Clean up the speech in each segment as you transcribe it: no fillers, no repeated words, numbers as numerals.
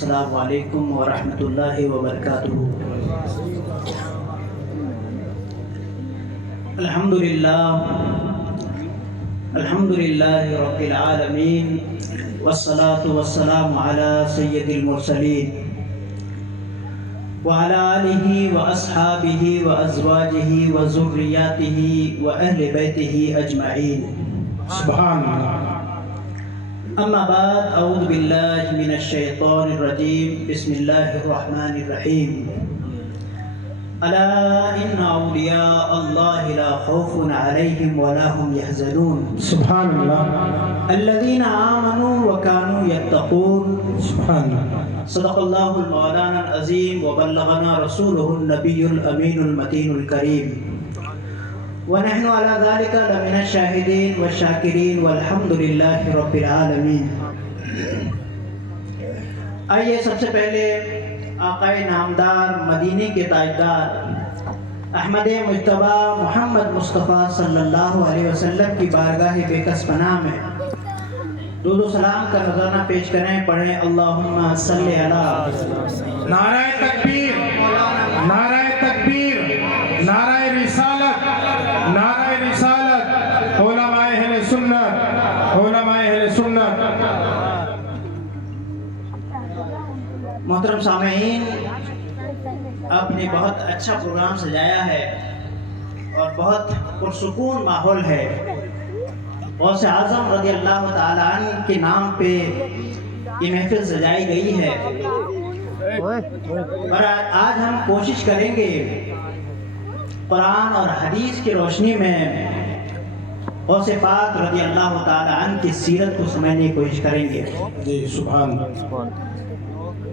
السلام علیکم ورحمۃ اللہ وبرکاتہ۔ الحمد للہ رب العالمین والصلاة والسلام علی سید المرسلین وعلی آلہ واصحابہ وازواجہ وذریاتہ واہل بیتہ اجمعین، سبحان اللہ۔ اما بعد، اعوذ باللہ من الشیطان الرجیم، بسم اللہ الرحمن الرحیم۔ الا ان اولیاء اللہ لا خوف علیہم ولا هم يحزنون، سبحان اللہ۔ الذین آمنوا وكانوا يتقون، سبحان اللہ۔ صدق اللہ المولانا العظیم وبلغنا رسولہ النبی الامین المتین الکریم، ونحن على ذلك لمن الشاہدین والشاکرین والحمد للہ رب العالمین۔ آئیے سب سے پہلے آقا نامدار مدینے کے تاجدار احمد مجتبی محمد مصطفیٰ صلی اللہ علیہ وسلم کی بارگاہ بے کس پناہ میں درود و سلام کا نذرانہ پیش کریں۔ پڑھیں اللہم صلی علی۔ نعرہ تکبیر، نعرہ تکبیر، نعرہ رسالت، نعرہ رسالت، علماء اہل سنت، علماء اہل سنت۔ محترم سامعین، آپ نے بہت اچھا پروگرام سجایا ہے اور بہت پرسکون ماحول ہے۔ غوث اعظم رضی اللہ تعالیٰ عنہ کے نام پہ یہ محفل سجائی گئی ہے، اور آج ہم کوشش کریں گے قرآن اور حدیث کی روشنی میں غوث پاک رضی اللہ تعالیٰ عنہ کی سیرت کو سمجھنے کی کوشش کریں گے۔ جی سبحان اللہ۔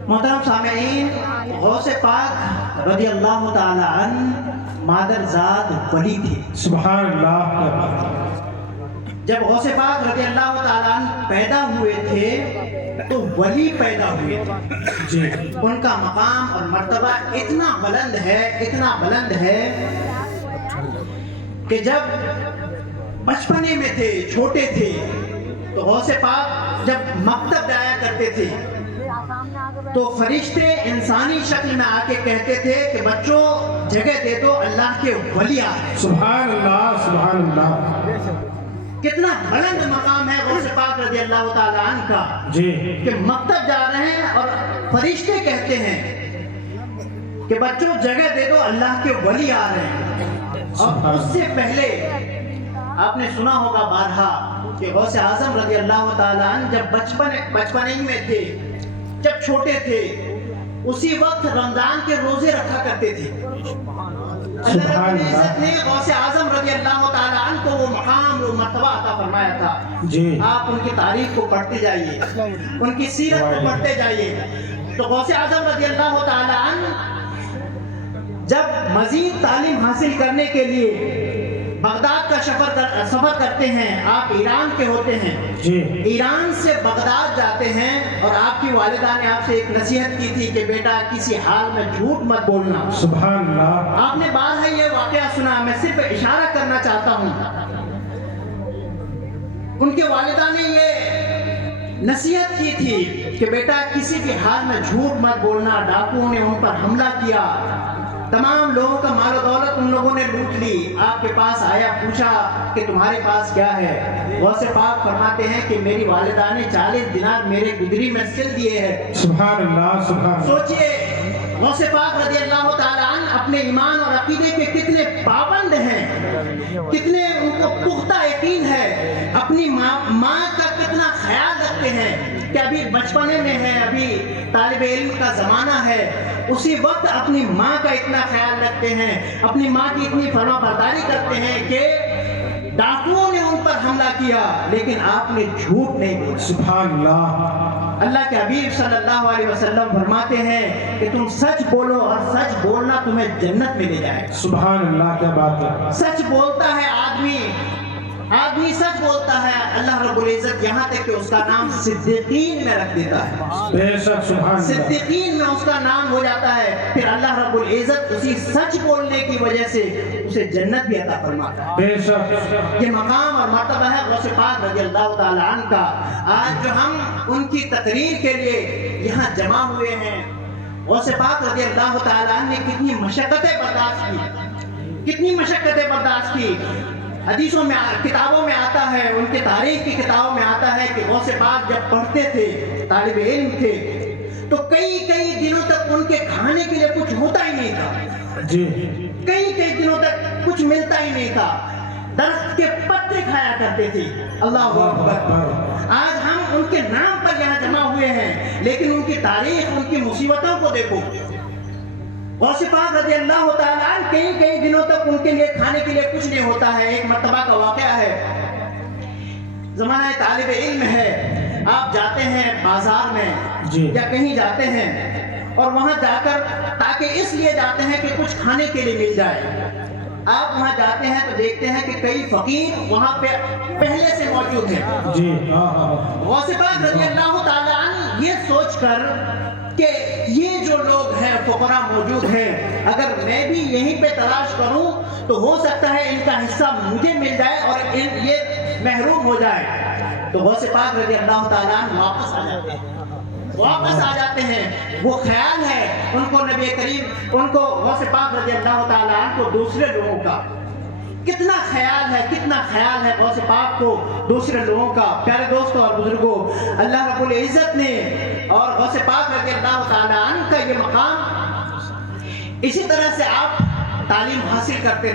محترم سامعین، غوث پاک رضی اللہ تعالیٰ عنہ مادرزاد ولی تھے۔ سبحان اللہ۔ جب غوث پاک رضی اللہ تعالیٰ عنہ پیدا ہوئے تھے تو ولی پیدا ہوئے تھے۔ جی ان کا مقام اور مرتبہ اتنا بلند ہے، اتنا بلند ہے کہ جب بچپنے میں تھے، چھوٹے تھے، تو غوث پاک جب مکتب جایا کرتے تھے تو فرشتے انسانی شکل میں آ کے کہتے تھے کہ بچوں جگہ دے دو، اللہ کے ولی آ رہے ہیں۔ سبحان اللہ، سبحان اللہ۔ کتنا بلند مقام ہے غوث پاک رضی اللہ تعالیٰ عنہ کا جی کہ مکتب جا رہے ہیں اور فرشتے کہتے ہیں کہ بچوں جگہ دے دو، اللہ کے ولی آ رہے ہیں۔ اور اس سے پہلے آپ نے سنا ہوگا بارہا کہ غوث اعظم رضی اللہ تعالیٰ عنہ جب بچپنے ہی میں تھے، جب چھوٹے تھے، اسی وقت رمضان کے روزے رکھا کرتے تھے۔ اللہ رب العزت نے غوث اعظم رضی اللہ تعالیٰ عنہ کو وہ مقام، وہ مرتبہ عطا فرمایا تھا۔ جی آپ ان کی تاریخ کو پڑھتے جائیے، ان کی سیرت کو پڑھتے جائیے۔ تو غوث اعظم رضی اللہ تعالیٰ عنہ جب مزید تعلیم حاصل کرنے کے لیے بغداد کا سفر کرتے ہیں، آپ ایران کے ہوتے ہیں، جی ایران سے بغداد جاتے ہیں، اور آپ کی والدہ نے آپ سے ایک نصیحت کی تھی کہ بیٹا کسی حال میں جھوٹ مت بولنا۔ سبحان اللہ۔ آپ نے بارہا یہ واقعہ سنا، میں صرف اشارہ کرنا چاہتا ہوں۔ ان کے والدہ نے یہ نصیحت کی تھی کہ بیٹا کسی بھی حال میں جھوٹ مت بولنا۔ ڈاکوؤں نے ان پر حملہ کیا، تمام لوگوں کا مال و دولت ان لوگوں نے لوٹ لی۔ آپ کے پاس آیا، پوچھا کہ تمہارے پاس کیا ہے؟ غوث پاک فرماتے ہیں کہ میری والدہ نے 40 دینار میرے گدری میں سل دیے ہیں۔ سبحان اللہ، سبحان اللہ۔ سوچئے غوث پاک رضی اللہ تعالیٰ عنہ اپنے ایمان اور عقیدے کے کتنے پابند ہیں، کتنے ان کو پختہ یقین ہے، اپنی ماں کا کتنا خیال رکھتے ہیں کہ ابھی بچپنے میں ہے، ابھی طالب علم کا زمانہ ہے، اسی وقت اپنی ماں کا اتنا خیال رکھتے ہیں، اپنی ماں کی اتنی فرما برداری کرتے ہیں کہ ڈاکوؤں نے ان پر حملہ کیا لیکن آپ نے جھوٹ نہیں بولا۔ سبحان اللہ۔ اللہ کے حبیب صلی اللہ علیہ وسلم فرماتے ہیں کہ تم سچ بولو اور سچ بولنا تمہیں جنت میں لے جائے۔ سبحان اللہ، کیا بات ہے۔ سچ بولتا ہے آدمی آدمی سچ بولتا ہے اللہ رب العزت یہاں تک کہ اس کا نام صدیقین میں رکھ دیتا ہے، بے شک سبحان اللہ، صدیقین میں اس کا نام ہو جاتا ہے، پھر اللہ رب العزت اسی سچ بولنے کی وجہ سے اسے جنت بھی عطا فرماتا ہے۔ بے شک یہ مقام اور مرتبہ ہے غوث پاک رضی اللہ تعالی عنہ کا۔ آج جو ہم ان کی تقریر کے لیے یہاں جمع ہوئے ہیں، غوث پاک رضی اللہ تعالی عنہ نے کتنی مشقتیں برداشت کی، کتنی مشقتیں برداشت کی۔ حدیثوں میں کتابوں میں آتا ہے، ان کی تاریخ کی کتابوں میں آتا ہے کہ غوث پاک جب پڑھتے تھے، طالب علم تھے، تو کئی دنوں تک ان کے کھانے کے لیے کچھ ہوتا ہی نہیں تھا، جی کئی دنوں تک کچھ ملتا ہی نہیں تھا، درخت کے پتے کھایا کرتے تھے۔ اللہ اکبر۔ آج ہم ان کے نام پر یہاں جمع ہوئے ہیں، لیکن ان کی تاریخ، ان کی مصیبتوں کو دیکھو۔ غوث پاک رضی اللہ تعالیٰ عنہ کئی دنوں تک ان کے لیے کھانے کے لیے کچھ نہیں ہوتا ہے۔ ایک مرتبہ کا واقعہ ہے، زمانہ طالب علم ہے، آپ جاتے ہیں بازار میں جی یا کہیں جاتے ہیں اور وہاں جا کر تاکہ اس لیے جاتے ہیں کہ کچھ کھانے کے لیے مل جائے۔ آپ وہاں جاتے ہیں تو دیکھتے ہیں کہ کئی فقیر وہاں پہ پہلے سے موجود ہیں۔ جی غوث پاک رضی اللہ تعالیٰ عنہ یہ سوچ کر کہ یہ جو لوگ ہیں فقراء موجود ہیں، اگر میں بھی یہیں پہ تلاش کروں تو ہو سکتا ہے ان کا حصہ مجھے مل جائے اور یہ محروم ہو جائے۔ تو غوث پاک رضی اللہ تعالیٰ عنہ واپس آ جاتے ہیں۔ وہ خیال ہے ان کو نبی کریم، ان کو غوث پاک رضی اللہ تعالیٰ عنہ کو دوسرے لوگوں کا کتنا خیال ہے غوث پاک کو دوسرے لوگوں کا۔ پیارے دوستوں اور بزرگوں، اللہ رب العزت نے اور غوث پاک رضی اللہ تعالیٰ عنہ کا یہ مقام، اسی طرح سے آپ تعلیم حاصل کرتے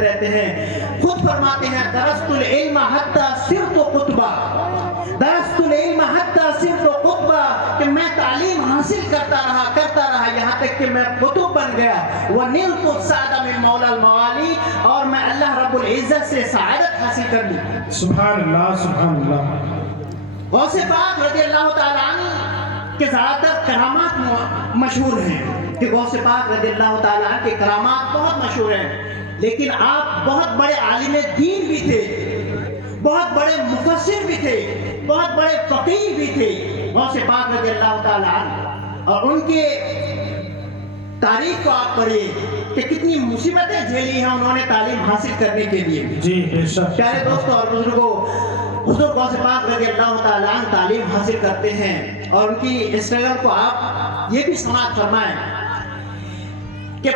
رہتے ہیں۔ خود فرماتے ہیں درست العلم حتی صرت قطبہ، درست العلم حتی صرت قطبہ، کہ میں تعلیم حاصل کرتا رہا یہاں تک کہ میں قطب بن گیا۔ وَنِلْتُ السَّعْدَ مِن مَوْلَى الْمَوَالِي، اور میں اللہ رب العزت سے سعادت حاصل کر لی۔ سبحان اللہ سبحان اللہ۔ غوث پاک رضی اللہ تعالیٰ عنہ کے زیادہ تر کرامات مشہور ہیں کہ غوث پاک رضی اللہ تعالیٰ عنہ کے کرامات بہت مشہور ہیں، لیکن آپ بہت بڑے عالم دین بھی تھے، بہت بڑے مفسر بھی تھے، بہت بڑے فقیہ بھی تھے غوث پاک رضی اللہ تعالیٰ عنہ۔ اور ان کے تاریخ کو آپ پڑھیے کہ کتنی مصیبتیں جھیلی ہیں انہوں نے تعلیم حاصل کرنے کے لیے۔ جی بے شک۔ پیارے دوستوں اور بزرگوں، حضور غوث پاک رضی اللہ تعالیٰ عنہ تعلیم حاصل کرتے ہیں اور ان کی اسٹرگل کو آپ یہ بھی سماعت فرمائیں کہ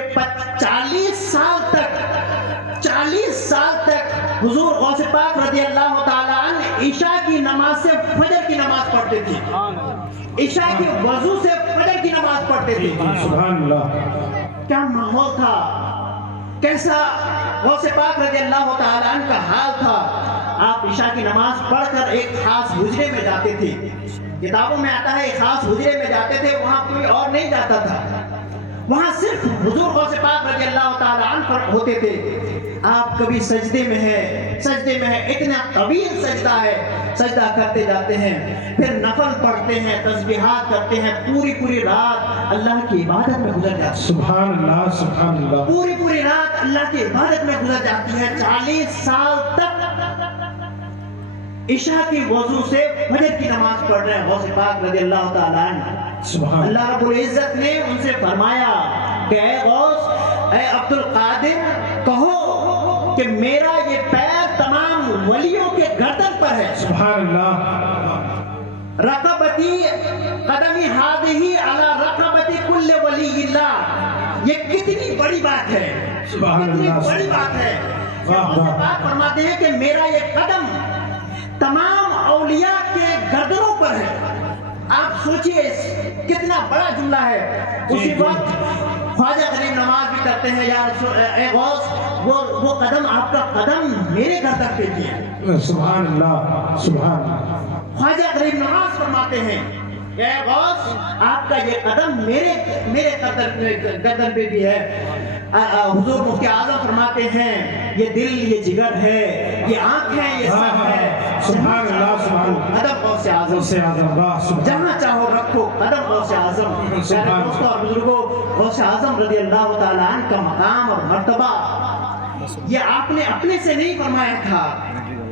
40 سال تک حضور غوث پاک رضی اللہ تعالیٰ عنہ عشاء کی نماز سے فجر کی نماز پڑھتے تھے، عشاء کے وضو سے فجر کی نماز پڑھتے تھے۔ سبحان اللہ۔ کیا ماحول تھا، کیسا غوث پاک رضی اللہ تعالیٰ عنہ کا حال تھا۔ آپ عشاء کی نماز پڑھ کر ایک خاص حجرے میں جاتے تھے، کتابوں میں آتا ہے ایک خاص حجرے میں جاتے تھے، وہاں کوئی اور نہیں جاتا تھا، وہاں صرف حضور غوث پاک رضی اللہ تعالیٰ عنہ ہوتے تھے۔ آپ کبھی سجدے میں ہے، اتنا طویل سجدہ ہے، سجدہ کرتے جاتے ہیں، پھر نفل پڑھتے ہیں، تسبیحات کرتے ہیں، پوری رات اللہ کی عبادت میں گزر جاتی ہے۔ سبحان اللہ سبحان اللہ۔ پوری رات اللہ کی عبادت میں گزر جاتی ہے۔ 40 سال تک عشاء کی وضو سے فجر کی نماز پڑھ رہے ہیں غوث پاک رضی اللہ تعالیٰ عنہ۔ سبحان اللہ رب العزت نے ان سے فرمایا کہ اے غوث، اے عبد القادر، کہو کہ میرا یہ پیر تمام ولیوں کے گردن پر ہے۔ سبحان اللہ۔ رقبتی قدمی ہادہی علی رقبتی کل ولی اللہ، یہ کتنی بڑی بات ہے، سبحان کتنی اللہ۔ بڑی بات ہے۔ واہ غوث پاک فرماتے ہیں کہ میرا یہ قدم تمام اولیاء کے گردنوں پر ہے۔ آپ سوچئے کتنا بڑا جملہ ہے۔ اسی وقت خواجہ غریب نماز بھی کرتے ہیں، یا اے غوث، وہ قدم، آپ کا قدم میرے گردن پہ بھی ہے۔ سبحان اللہ سبحان اللہ۔ خواجہ غریب نماز فرماتے ہیں اے غوث، آپ کا یہ قدم میرے گردن پہ بھی ہے۔ حضور مفتی اعظم فرماتے ہیں یہ دل، یہ جگر ہے، یہ آنکھ ہے، یہ سر ہے۔ سبحان اللہ سبحان اللہ۔ قدم غوث اعظم، غوث اعظم، واہ سبحان۔ جہاں چاہو رکھو قدم غوث اعظم۔ پیارے دوستوں اور بزرگوں، غوث اعظم رضی اللہ تعالیٰ عنہ کا مقام اور مرتبہ یہ آپ نے اپنے سے نہیں فرمایا تھا،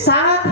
7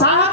7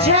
6